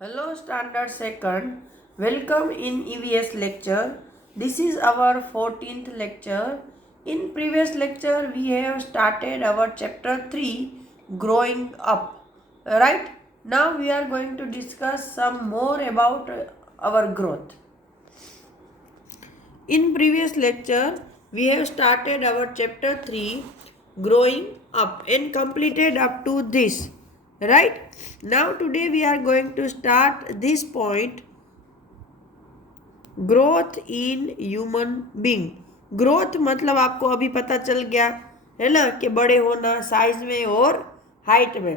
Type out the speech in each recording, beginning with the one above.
Hello Standard Second, welcome in EVS lecture. This is our 14th lecture. In previous lecture we have started our chapter 3 growing up. Right? Now we are going to discuss some more about our growth. In previous lecture we have started our chapter 3 growing up and completed up to this. Right? Now today we are going to start this point, growth in human being. Growth मतलब आपको अभी पता चल गया है ना कि बड़े होना साइज में और हाइट में.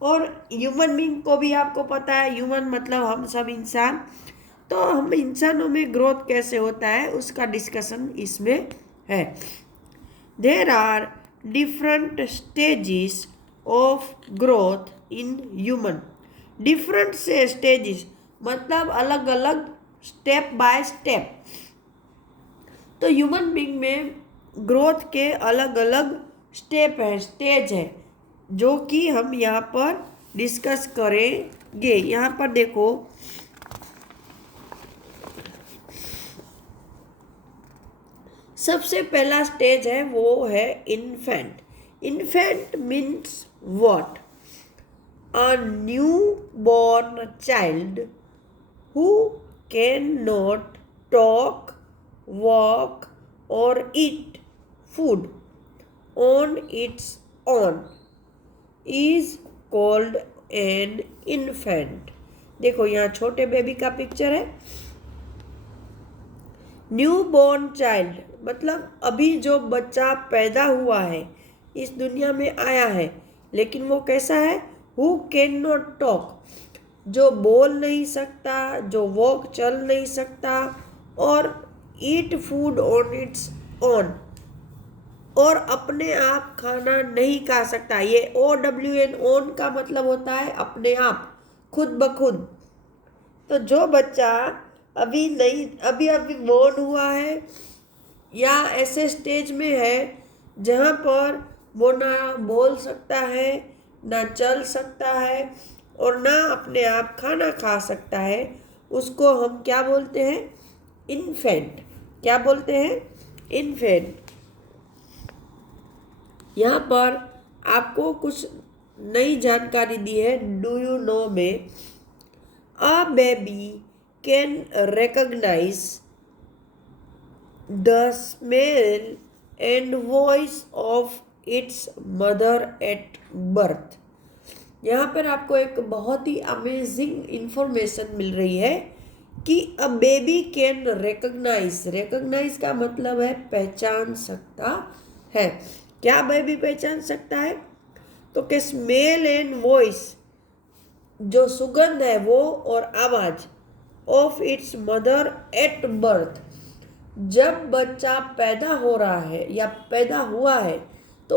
और ह्यूमन बींग को भी आपको पता है, ह्यूमन मतलब हम सब इंसान. तो हम इंसानों में ग्रोथ कैसे होता है उसका डिस्कशन इसमें है. There are different stages of growth in human. Different से स्टेजेस मतलब अलग अलग स्टेप बाय स्टेप. तो ह्यूमन बीइंग में ग्रोथ के अलग अलग स्टेप है, स्टेज है, जो कि हम यहाँ पर डिस्कस करेंगे. यहाँ पर देखो, सबसे पहला स्टेज है वो है infant. Infant means what? A new born child who cannot talk, walk, or eat food on its own is called an infant. देखो यहाँ छोटे बेबी का पिक्चर है. न्यू बॉर्न चाइल्ड मतलब अभी जो बच्चा पैदा हुआ है, इस दुनिया में आया है, लेकिन वो कैसा है? हु कैन नॉट टॉक, जो बोल नहीं सकता, जो वॉक चल नहीं सकता, और eat food on its own, और अपने आप खाना नहीं खा सकता. ये OWN ओन का मतलब होता है अपने आप, खुद ब खुद. तो जो बच्चा अभी नहीं, अभी बोर्न हुआ है या ऐसे स्टेज में है जहाँ पर वो ना बोल सकता है, ना चल सकता है, और ना अपने आप खाना खा सकता है, उसको हम क्या बोलते हैं? इन्फेंट. क्या बोलते हैं? इन्फेंट. यहाँ पर आपको कुछ नई जानकारी दी है डू यू नो में. A baby can recognize the smell and voice of its mother at birth. यहाँ पर आपको एक बहुत ही अमेजिंग इंफॉर्मेशन मिल रही है कि a baby can recognize. Recognize का मतलब है पहचान सकता है. क्या बेबी पहचान सकता है? तो कि स्मेल एंड वॉइस, जो सुगंध है वो और आवाज, of its mother at birth, जब बच्चा पैदा हो रहा है या पैदा हुआ है, तो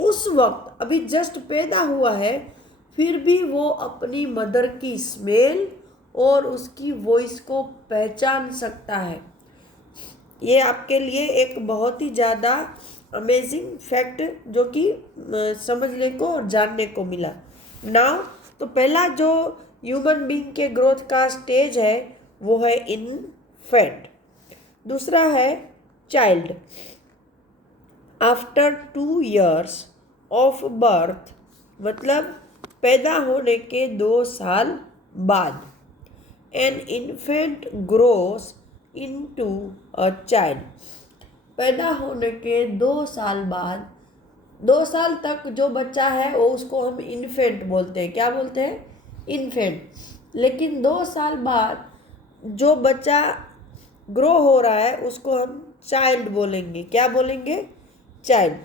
उस वक्त अभी जस्ट पैदा हुआ है, फिर भी वो अपनी मदर की स्मेल और उसकी वॉइस को पहचान सकता है. ये आपके लिए एक बहुत ही ज़्यादा अमेजिंग फैक्ट जो कि समझने को और जानने को मिला. नाउ तो पहला जो ह्यूमन बीइंग के ग्रोथ का स्टेज है वो है इन्फेंट. दूसरा है child. After 2 years of birth मतलब पैदा होने के 2 साल बाद, an infant grows into a child. पैदा होने के 2 साल बाद, 2 साल तक जो बच्चा है वो उसको हम इन्फेंट बोलते हैं. क्या बोलते हैं? इन्फेंट. लेकिन 2 साल बाद जो बच्चा ग्रो हो रहा है उसको हम चाइल्ड बोलेंगे. क्या बोलेंगे? Child.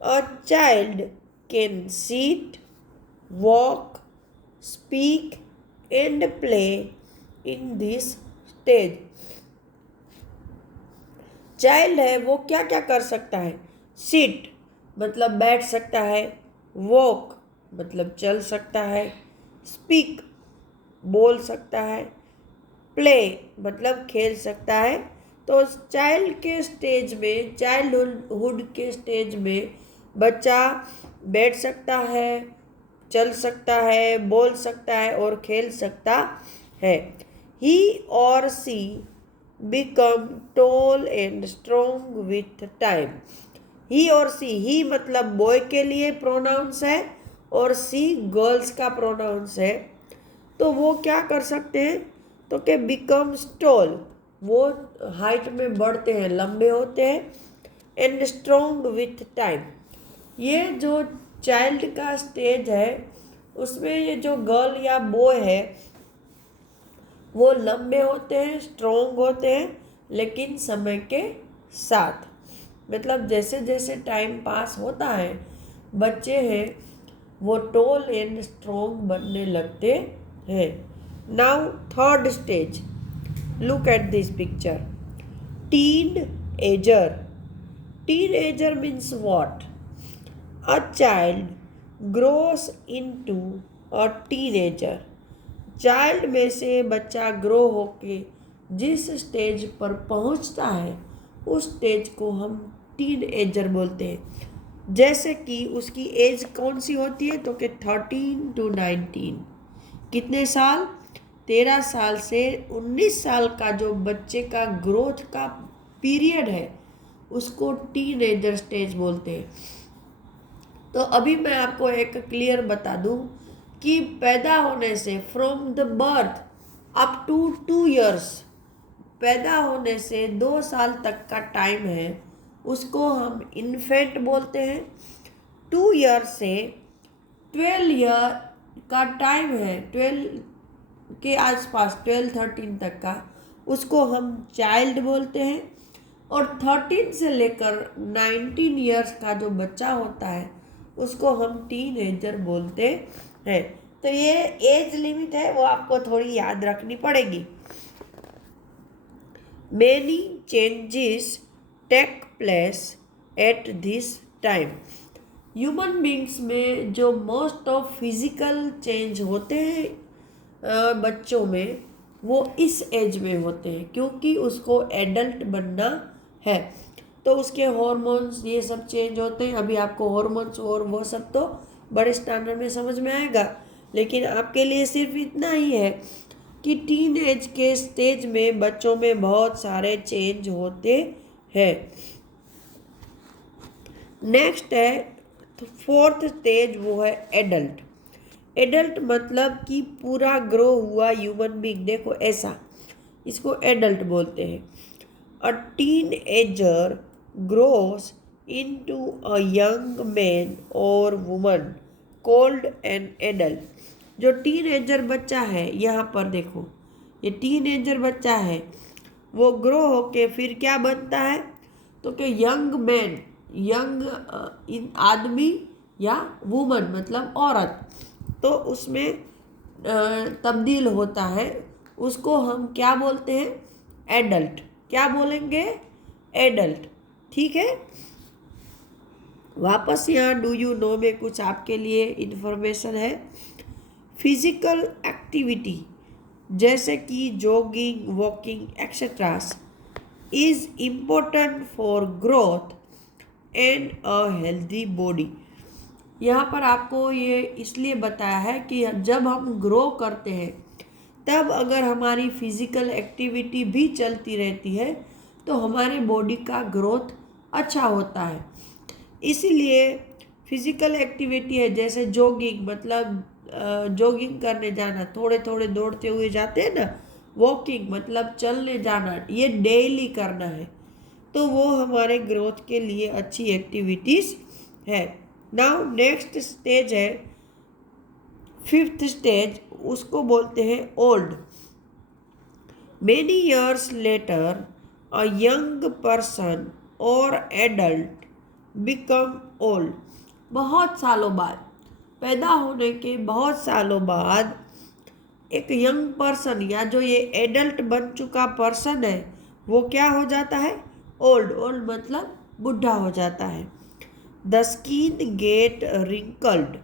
A child can seat, walk, speak and play in this stage. Child है वो क्या क्या कर सकता है? सिट मतलब बैठ सकता है, वॉक मतलब चल सकता है, स्पीक बोल सकता है, प्ले मतलब खेल सकता है. तो चाइल्ड के स्टेज में, चाइल्डहुड के स्टेज में बच्चा बैठ सकता है, चल सकता है, बोल सकता है और खेल सकता है। He or she become tall and strong with time. He or she, ही मतलब बॉय के लिए प्रोनाउंस है और सी गर्ल्स का प्रोनाउंस है। तो वो क्या कर सकते हैं, तो कि बिकम्स टॉल, वो हाइट में बढ़ते हैं, लंबे होते हैं, एंड स्ट्रॉन्ग विथ टाइम। ये जो चाइल्ड का स्टेज है उसमें ये जो गर्ल या बॉय है वो लंबे होते हैं, स्ट्रॉन्ग होते हैं, लेकिन समय के साथ, मतलब जैसे जैसे टाइम पास होता है बच्चे हैं वो टॉल एंड स्ट्रॉन्ग बनने लगते हैं। Now third stage, look at this picture. Teenager. Teenager means what? A child grows into a teenager. Child में से बच्चा ग्रो होके जिस स्टेज पर पहुंचता है उस स्टेज को हम टीन एजर बोलते हैं। जैसे कि उसकी एज कौन सी होती है, तो कि 13 to 19। कितने साल? 13 साल से 19 साल का जो बच्चे का ग्रोथ का पीरियड है उसको टीन एजर स्टेज बोलते हैं। तो अभी मैं आपको एक क्लियर बता दूं कि पैदा होने से from the birth up to 2 years, पैदा होने से 2 साल तक का टाइम है उसको हम इन्फेंट बोलते हैं। 2 years से 12 ईयर का टाइम है, 12 के आसपास, 12-13 तक का, उसको हम चाइल्ड बोलते हैं। और 13 से लेकर 19 ईयर्स का जो बच्चा होता है उसको हम टीन एजर बोलते हैं। तो ये एज लिमिट है वो आपको थोड़ी याद रखनी पड़ेगी। Many changes take place at this time. Human beings में जो मोस्ट ऑफ फिजिकल चेंज होते हैं बच्चों में वो इस एज में होते हैं, क्योंकि उसको एडल्ट बनना है तो उसके हॉर्मोन्स ये सब चेंज होते हैं। अभी आपको हॉर्मोन्स और वो सब तो बड़े स्टैंडर्ड में समझ में आएगा, लेकिन आपके लिए सिर्फ इतना ही है कि टीन एज के स्टेज में बच्चों में बहुत सारे चेंज होते हैं। नेक्स्ट है फोर्थ स्टेज, वो है एडल्ट। एडल्ट मतलब कि पूरा ग्रो हुआ ह्यूमन बीइंग, देखो ऐसा, इसको एडल्ट बोलते हैं। A teenager grows into a young man or woman called an adult. जो टीन एजर बच्चा है, यहाँ पर देखो, ये टीन एजर बच्चा है, वो ग्रो होके फिर क्या बनता है, तो कि यंग मैन, यंग आदमी, या वुमन मतलब औरत, तो उसमें तब्दील होता है, उसको हम क्या बोलते हैं, एडल्ट। क्या बोलेंगे, एडल्ट। ठीक है, वापस यहाँ डू यू नो में कुछ आपके लिए इन्फॉर्मेशन है। फिजिकल एक्टिविटी जैसे कि jogging, walking etcetera is important for growth and a healthy body. यहाँ पर आपको ये इसलिए बताया है कि जब हम ग्रो करते हैं तब अगर हमारी फिजिकल एक्टिविटी भी चलती रहती है तो हमारे बॉडी का ग्रोथ अच्छा होता है। इसीलिए फिजिकल एक्टिविटी है, जैसे जॉगिंग मतलब जॉगिंग करने जाना, थोड़े थोड़े दौड़ते हुए जाते हैं ना, वॉकिंग मतलब चलने जाना, ये डेली करना है, तो वो हमारे ग्रोथ के लिए अच्छी एक्टिविटीज़ है। नाउ नेक्स्ट स्टेज है, फिफ्थ स्टेज, उसको बोलते हैं old. Many years later a young person और एडल्ट बिकम ओल्ड। बहुत सालों बाद, पैदा होने के बहुत सालों बाद एक यंग पर्सन या जो ये एडल्ट बन चुका पर्सन है वो क्या हो जाता है, ओल्ड। ओल्ड मतलब बुढ़ा हो जाता है। The skin get wrinkled.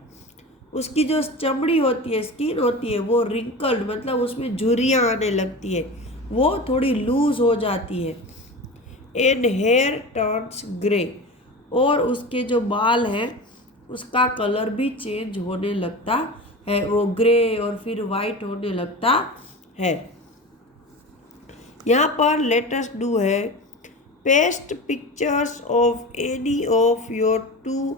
उसकी जो चमड़ी होती है, स्किन होती है, वो रिंकल्ड मतलब उसमें झुर्रियाँ आने लगती है, वो थोड़ी लूज हो जाती है। एंड हेयर टर्न्स ग्रे, और उसके जो बाल हैं उसका कलर भी चेंज होने लगता है, वो ग्रे और फिर वाइट होने लगता है। यहाँ पर लेटेस्ट डू है paste pictures of any of your 2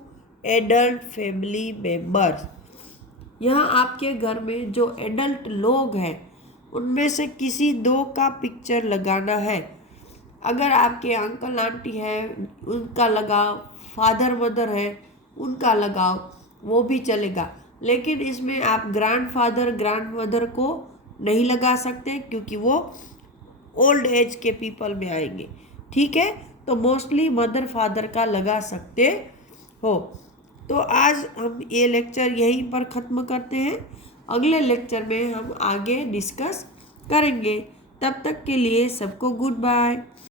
adult family members. यहाँ आपके घर में जो एडल्ट लोग हैं उनमें से किसी 2 का पिक्चर लगाना है। अगर आपके अंकल आंटी है उनका लगाओ, फादर मदर है उनका लगाओ, वो भी चलेगा। लेकिन इसमें आप ग्रैंडफादर ग्रैंड मदर को नहीं लगा सकते क्योंकि वो ओल्ड एज के पीपल में आएंगे। ठीक है, तो मोस्टली मदर फादर का लगा सकते हो। तो आज हम ये लेक्चर यहीं पर ख़त्म करते हैं। अगले लेक्चर में हम आगे डिस्कस करेंगे। तब तक के लिए सबको गुड बाय।